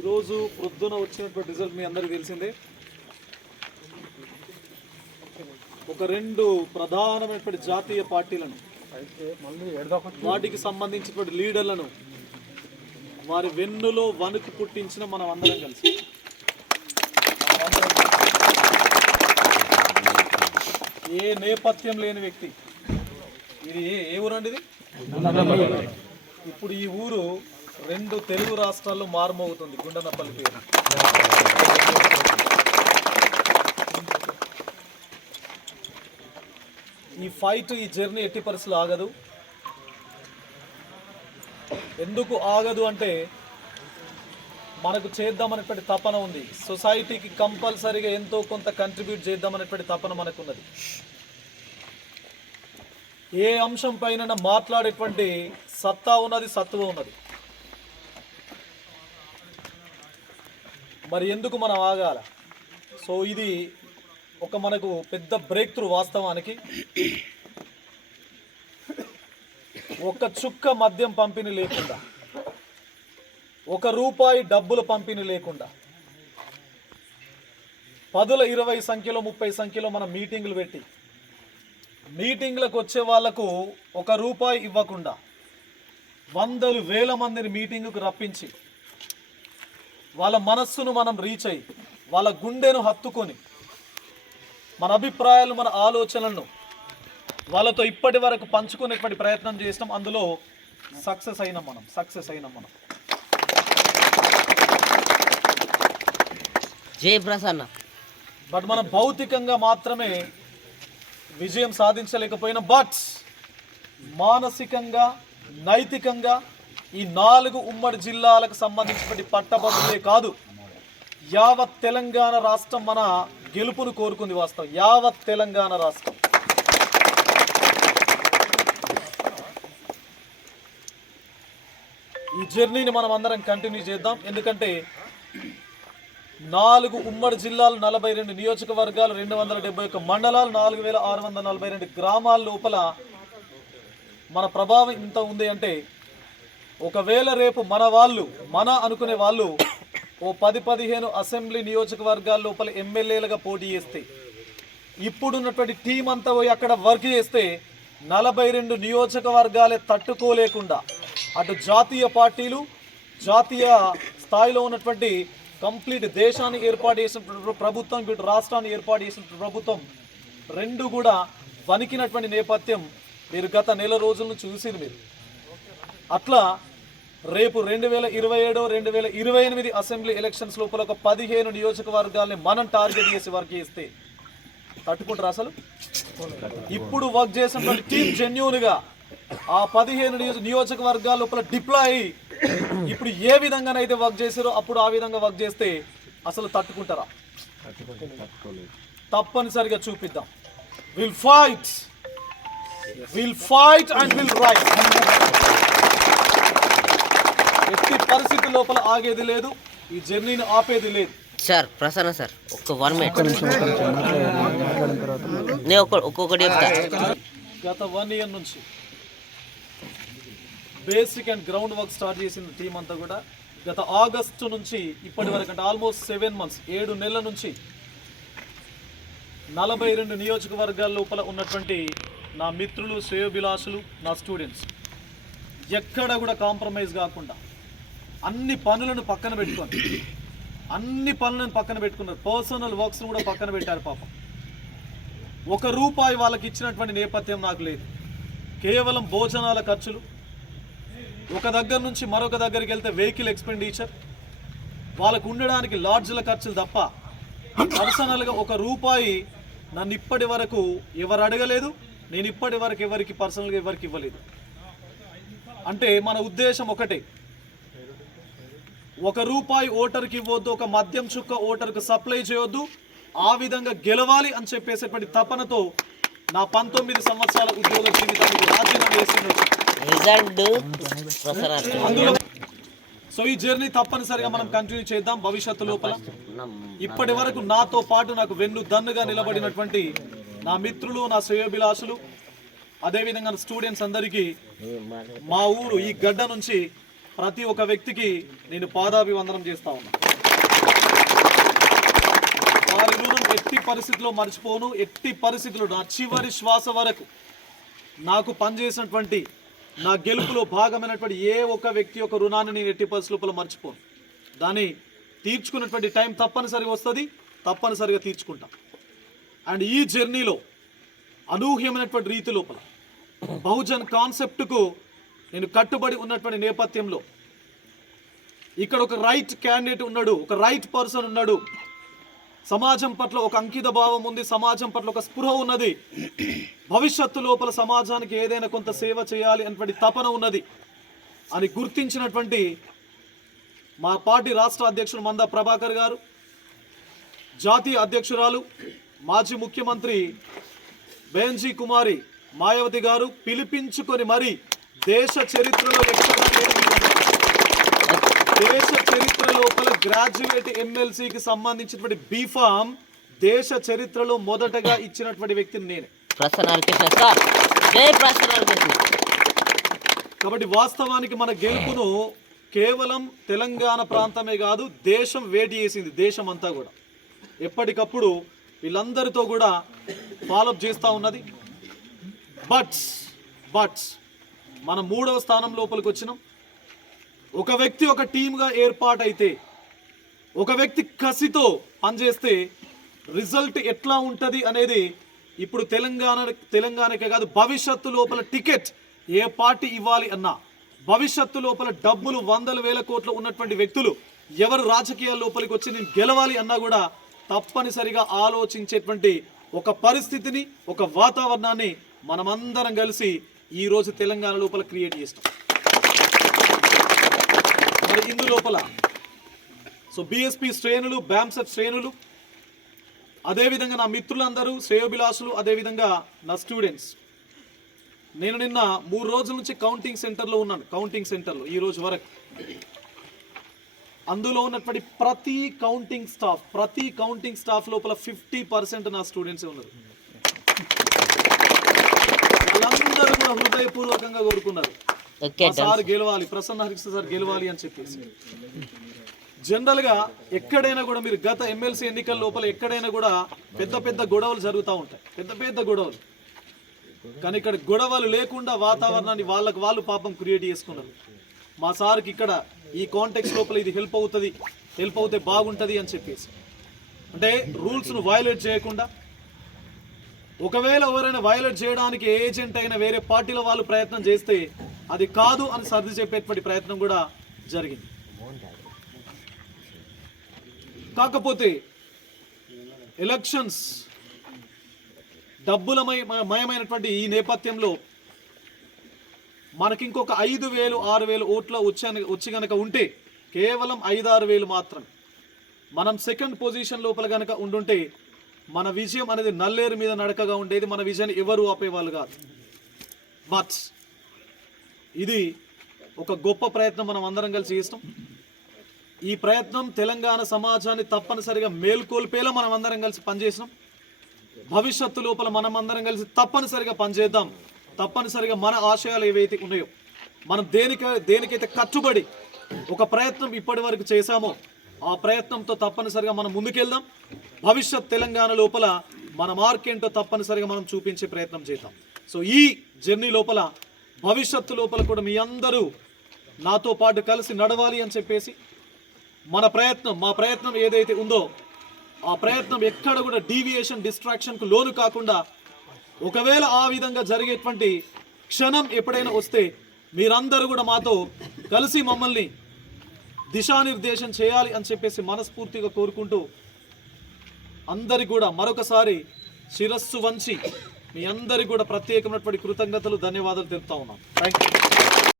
ఈరోజు ప్రొద్దున వచ్చినటువంటి రిజల్ట్ మీ అందరికీ తెలిసిందే. ఒక రెండు ప్రధానమైనటువంటి జాతీయ పార్టీలను, వాటికి సంబంధించినటువంటి లీడర్లను వారి వెన్నులో వణుకు పుట్టించిన మనం అందరం కలిసి ఏ నేపథ్యం లేని వ్యక్తి. ఇది ఏ ఊరు అండి? ఇది ఇప్పుడు ఈ ఊరు రెండు తెలుగు రాష్ట్రాల్లో మారుమోగుతుంది. గుండనపల్లి పేరు. ఈ ఫైట్, ఈ జర్నీ ఎట్టి పరిస్థితులు ఆగదు. ఎందుకు ఆగదు అంటే మనకు చేద్దామనేటువంటి తపన ఉంది. సొసైటీకి కంపల్సరీగా ఎంతో కొంత కంట్రిబ్యూట్ చేద్దామనేటువంటి తపన మనకున్నది. ఏ అంశం పైన మాట్లాడేటువంటి సత్తా ఉన్నది, సత్తువ ఉన్నది. మరి ఎందుకు మనం ఆగాల? సో ఇది ఒక మనకు పెద్ద బ్రేక్ త్రూ. వాస్తవానికి ఒక చుక్క మద్యం పంపిణీ లేకుండా, ఒక రూపాయి డబ్బుల పంపిణీ లేకుండా 10, 20 సంఖ్యలో, 30 సంఖ్యలో మనం మీటింగులు పెట్టి, మీటింగ్లకు వచ్చే వాళ్లకు ఒక రూపాయి ఇవ్వకుండా 100,000 మందిని మీటింగుకు రప్పించి వాళ్ళ మనస్సును మనం రీచ్ అయ్యి, వాళ్ళ గుండెను హత్తుకొని, మన అభిప్రాయాలు, మన ఆలోచనలను వాళ్ళతో ఇప్పటి వరకు పంచుకునేటువంటి ప్రయత్నం చేస్తాం. అందులో సక్సెస్ అయినాం మనం. జై ప్రసన్న. బట్ మనం భౌతికంగా మాత్రమే విజయం సాధించలేకపోయినా, బట్ మానసికంగా, నైతికంగా ఈ 4 ఉమ్మడి జిల్లాలకు సంబంధించిన పట్టభద్రులే కాదు, యావత్ తెలంగాణ రాష్ట్రం మన గెలుపును కోరుకుంది. వాస్తవం, యావత్ తెలంగాణ రాష్ట్రం. ఈ జర్నీని మనం అందరం కంటిన్యూ చేద్దాం. ఎందుకంటే 4 ఉమ్మడి జిల్లాలు, 42 నియోజకవర్గాలు, 271 మండలాలు, 4,642 గ్రామాల లోపల మన ప్రభావం ఇంత ఉంది అంటే, ఒకవేళ రేపు మన అనుకునే వాళ్ళు ఓ 10-15 అసెంబ్లీ నియోజకవర్గాల లోపల ఎమ్మెల్యేలుగా పోటీ చేస్తే, ఇప్పుడున్నటువంటి టీం అంతా పోయి అక్కడ వర్క్ చేస్తే 42 నియోజకవర్గాలే తట్టుకోలేకుండా అటు జాతీయ పార్టీలు, జాతీయ స్థాయిలో ఉన్నటువంటి కంప్లీట్ దేశాన్ని ఏర్పాటు చేసిన ప్రభుత్వం, ఇటు రాష్ట్రాన్ని ఏర్పాటు చేసిన ప్రభుత్వం రెండు కూడా వణికినటువంటి నేపథ్యం మీరు గత నెల రోజులను చూసింది. మీరు అట్లా రేపు 2027, 2028 అసెంబ్లీ ఎలక్షన్స్ లోపల ఒక 15 నియోజకవర్గాల్ని మనం టార్గెట్ చేసి వర్క్ చేస్తే తట్టుకుంటారు అసలు? ఇప్పుడు వర్క్ చేసినటువంటి టీం జెన్యూన్గా ఆ 15 నియోజకవర్గాల లోపల డిప్లాయ్ అయ్యి ఇప్పుడు ఏ విధంగానైతే వర్క్ చేశారో అప్పుడు ఆ విధంగా వర్క్ చేస్తే అసలు తట్టుకుంటారా? తప్పనిసరిగా చూపిద్దాం. Will fight and will write. ఎట్టి పరిస్థితి లోపల ఆగేది లేదు, ఈ జర్నీని ఆపేది లేదు. సార్ ప్రసన్న సార్, ఒక్క 1 మినిట్ నేను ఒక్కొక్కటి చెప్తా. గత 1 ఇయర్ నుంచి basic and ground work start చేసిన టీం అంతా కూడా గత ఆగస్టు నుంచి ఇప్పటి వరకు, అంటే ఆల్మోస్ట్ 7 months, 7 నెలల నుంచి 42 నియోజకవర్గాల లోపల ఉన్నటువంటి నా మిత్రులు, శ్రేయోభిలాషులు, నా స్టూడెంట్స్ ఎక్కడ కూడా కాంప్రమైజ్ కాకుండా అన్ని పనులను పక్కన పెట్టుకున్నారు. పర్సనల్ వర్క్స్ను కూడా పక్కన పెట్టారు. పాపం ఒక రూపాయి వాళ్ళకి ఇచ్చినటువంటి నేపథ్యం నాకు లేదు. కేవలం భోజనాల ఖర్చులు, ఒక దగ్గర నుంచి మరొక దగ్గరికి వెళ్తే వెహికల్ ఎక్స్పెండిచర్, వాళ్ళకు ఉండడానికి లాడ్జ్ల ఖర్చులు తప్ప పర్సనల్గా ఒక రూపాయి నన్ను ఇప్పటి వరకు ఎవరు అడగలేదు. నేను ఇప్పటి వరకు ఎవరికి పర్సనల్గా ఎవరికి ఇవ్వలేదు. అంటే మన ఉద్దేశం ఒకటే, ఒక రూపాయి ఓటర్కి ఇవ్వద్దు, ఒక మద్యం చుక్క ఓటర్కు సప్లై చేయొద్దు, ఆ విధంగా గెలవాలి అని చెప్పేసేటువంటి తపనతో నా 19 సంవత్సరాల ఉద్యోగ జీవితానికి రాజీనామా చేస్తున్నట్టు. సో ఈ జర్నీ తప్పనిసరిగా మనం కంటిన్యూ చేద్దాం భవిష్యత్తు లోపల. ఇప్పటి వరకు నాతో పాటు నాకు వెన్ను దన్నుగా నిలబడినటువంటి నా మిత్రులు, నా శ్రేయోభిలాషులు, అదేవిధంగా స్టూడెంట్స్ అందరికీ మా ఊరు ఈ గడ్డ నుంచి ప్రతి ఒక్క వ్యక్తికి నేను పాదాభివందనం చేస్తా ఉన్నా. వారి రుణం ఎట్టి పరిస్థితుల్లో మర్చిపోను. ఎట్టి పరిస్థితుల్లో నా చివరి శ్వాస వరకు నాకు పనిచేసినటువంటి నా గెలుపులో భాగమైనటువంటి ఏ ఒక్క వ్యక్తి యొక్క రుణాన్ని నేను ఎట్టి పరిస్థితుల్లో మర్చిపోను. దాన్ని తీర్చుకున్నటువంటి టైం తప్పనిసరిగా వస్తుంది, తప్పనిసరిగా తీర్చుకుంటా. అండ్ ఈ జర్నీలో అనూహ్యమైనటువంటి రీతి లోపల బహుజన్ కాన్సెప్ట్కు నేను కట్టుబడి ఉన్నటువంటి నేపథ్యంలో ఇక్కడ ఒక రైట్ క్యాండిడేట్ ఉన్నాడు, ఒక రైట్ పర్సన్ ఉన్నాడు, సమాజం పట్ల ఒక అంకిత భావం ఉంది, సమాజం పట్ల ఒక స్పృహ ఉన్నది, భవిష్యత్తు లోపల సమాజానికి ఏదైనా కొంత సేవ చేయాలి అనేటువంటి తపన ఉన్నది అని గుర్తించినటువంటి మా పార్టీ రాష్ట్ర అధ్యక్షుడు మందా ప్రభాకర్ గారు, జాతీయ అధ్యక్షురాలు మాజీ ముఖ్యమంత్రి బెంజీ కుమారి మాయావతి గారు పిలిపించుకొని మరి దేశ చరిత్రలో దేశ చరిత్ర లోపల గ్రాడ్యుయేట్ ఎమ్మెల్సీకి సంబంధించినటువంటి బీఫామ్ దేశ చరిత్రలో మొదటగా ఇచ్చినటువంటి వ్యక్తిని నేనే. కాబట్టి వాస్తవానికి మన గెలుపును కేవలం తెలంగాణ ప్రాంతమే కాదు, దేశం వేటి చేసింది, దేశం అంతా కూడా ఎప్పటికప్పుడు వీళ్ళందరితో కూడా ఫాలోఅప్ చేస్తూ ఉన్నది. బట్ మనం 3వ స్థానం లోపలికి వచ్చినాం. ఒక వ్యక్తి ఒక టీమ్గా ఏర్పాటైతే, ఒక వ్యక్తి కసితో పనిచేస్తే రిజల్ట్ ఎట్లా ఉంటుంది అనేది ఇప్పుడు తెలంగాణకే కాదు, భవిష్యత్తు లోపల టికెట్ ఏ పార్టీ ఇవ్వాలి అన్నా, భవిష్యత్తు లోపల డబ్బులు 100,000 కోట్లు ఉన్నటువంటి వ్యక్తులు ఎవరు రాజకీయాల లోపలికి వచ్చి నేను గెలవాలి అన్నా కూడా తప్పనిసరిగా ఆలోచించేటువంటి ఒక పరిస్థితిని, ఒక వాతావరణాన్ని మనమందరం కలిసి ఈరోజు తెలంగాణ లోపల క్రియేట్ చేస్తాం. మరి ఇందు లోపల బీఎస్పీ శ్రేణులు, బ్యామ్సెట్ శ్రేణులు, అదేవిధంగా నా మిత్రులందరూ, శ్రేయోభిలాషులు, అదేవిధంగా నా స్టూడెంట్స్, నేను నిన్న 3 రోజుల నుంచి కౌంటింగ్ సెంటర్లో ఉన్నాను. కౌంటింగ్ సెంటర్లో ఈ రోజు వరకు అందులో ఉన్నటువంటి ప్రతి కౌంటింగ్ స్టాఫ్ లోపల 50% నా స్టూడెంట్సే ఉన్నారు. వాళ్ళందరూ కూడా హృదయపూర్వకంగా కోరుకున్నారు సార్ గెలవాలి, ప్రసన్న హరికృష్ణ సార్ గెలవాలి అని చెప్పేసి. జనరల్గా ఎక్కడైనా కూడా మీరు గత ఎమ్మెల్సీ ఎన్నికల లోపల ఎక్కడైనా కూడా పెద్ద గొడవలు జరుగుతూ ఉంటాయి, పెద్ద గొడవలు. కానీ ఇక్కడ గొడవలు లేకుండా వాతావరణాన్ని వాళ్ళకు వాళ్ళు పాపం క్రియేట్ చేసుకున్నారు. మా సార్కి ఇక్కడ ఈ కాంటెక్స్ట్ లోపల ఇది హెల్ప్ అవుతే బాగుంటుంది అని చెప్పేసి, అంటే రూల్స్ను వయలేట్ చేయకుండా, ఒకవేళ ఎవరైనా వయలేట్ చేయడానికి ఏజెంట్ అయిన వేరే పార్టీల వాళ్ళు ప్రయత్నం చేస్తే అది కాదు అని సర్ది చెప్పేటువంటి ప్రయత్నం కూడా జరిగింది. కాకపోతే ఎలక్షన్స్ డబ్బుల మయమైనటువంటి ఈ నేపథ్యంలో మనకి ఇంకొక 5,000, 6,000 ఓట్ల వచ్చి గనక ఉంటే, కేవలం 5-6 వేలు మాత్రం మనం సెకండ్ పొజిషన్ లోపల గనక ఉండుంటే మన విజయం అనేది నల్లేరు మీద నడకగా ఉండేది. మన విజయాన్ని ఎవరు ఆపేవాళ్ళు కాదు. బట్ ఇది ఒక గొప్ప ప్రయత్నం మనం అందరం కలిసి చేస్తాం. ఈ ప్రయత్నం తెలంగాణ సమాజాన్ని తప్పనిసరిగా మేల్కొల్పేలా మనం అందరం కలిసి పనిచేసినాం. భవిష్యత్తు లోపల మనం అందరం కలిసి తప్పనిసరిగా పనిచేద్దాం. తప్పనిసరిగా మన ఆశయాలు ఏవైతే ఉన్నాయో, మనం దేనికైతే కట్టుబడి ఒక ప్రయత్నం ఇప్పటి వరకు చేశామో ఆ ప్రయత్నంతో తప్పనిసరిగా మనం ముందుకెళ్దాం. భవిష్యత్ తెలంగాణ లోపల మన మార్కేంటో తప్పనిసరిగా మనం చూపించే ప్రయత్నం చేద్దాం. సో ఈ జర్నీ లోపల భవిష్యత్తు లోపల కూడా మీ అందరూ నాతో పాటు కలిసి నడవాలి అని చెప్పేసి మా ప్రయత్నం ఏదైతే ఉందో ఆ ప్రయత్నం ఎక్కడ కూడా డీవియేషన్, డిస్ట్రాక్షన్కు లోను కాకుండా, ఒకవేళ ఆ విధంగా జరిగేటువంటి క్షణం ఎప్పుడైనా వస్తే మీరందరూ కూడా మాతో కలిసి మమ్మల్ని దిశానిర్దేశం చేయాలి అని చెప్పేసి మనస్ఫూర్తిగా కోరుకుంటూ అందరికి కూడా మరొకసారి శిరస్సు వంచి మీ అందరికి కూడా ప్రత్యేకమైనటువంటి కృతజ్ఞతలు, ధన్యవాదాలు తెలుపుతా ఉన్నాం. Thank you.